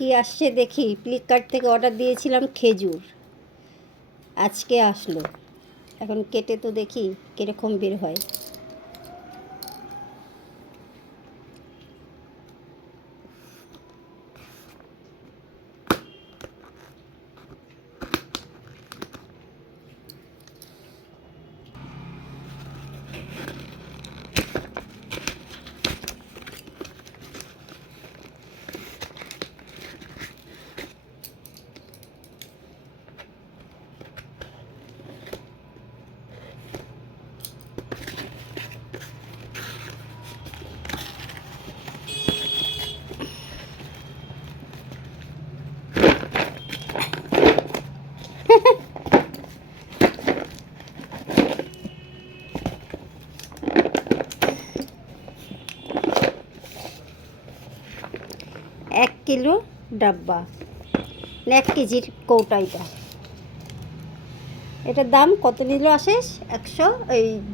কি আসছে দেখি। ফ্লিপকার্ট থেকে অর্ডার দিয়েছিলাম খেজুর, আজকে আসলো। এখন কেটে তো দেখি কীরকম বের হয়। এক কিলো ডাব্বা, 1 কেজির কৌটা এটা। এটার দাম কত নিল আশিস?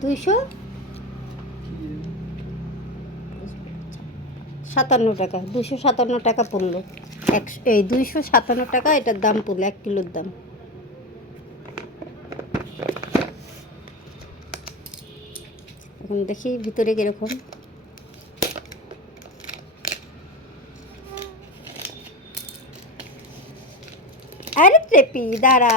257 টাকা, 257 টাকা পড়লো। 257 টাকা এটার দাম পড়লো, 1 কিলোর দাম। এখন দেখি ভিতরে কীরকম। আরে ট্রেপি দাঁড়া,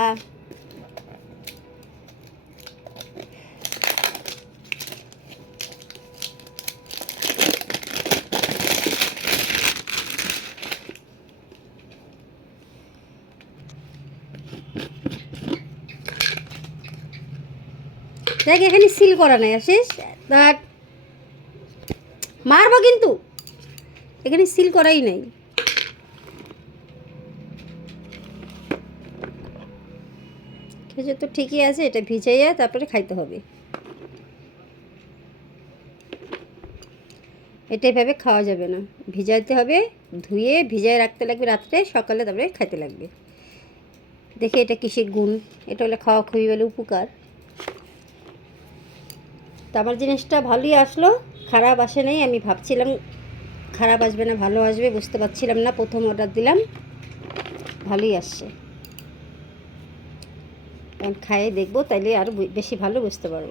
দেখ এখানে সিল করা নাই আসিস, মারবো কিন্তু। এখানে সিল করাই নাই। খেজুর তো ঠিকই আছে, এটা ভিজাইয়া তারপরে খাইতে হবে। এটা এভাবে খাওয়া যাবে না, ভিজাইতে হবে, ধুয়ে ভিজাই রাখতে লাগবে রাত্রে, সকালে তারপরে খাইতে লাগবে। দেখে এটা কিসের গুণ, এটা হলে খাওয়া খুবই বলে উপকার। তো আমার জিনিসটা ভালোই আসলো, খারাপ আসে নাই। আমি ভাবছিলাম খারাপ আসবে না ভালো আসবে, বুঝতে পারছিলাম না। প্রথম অর্ডার দিলাম, ভালোই আসছে। এখন খাইয়ে দেখবো, তাইলে আরও বেশি ভালো বুঝতে পারবো।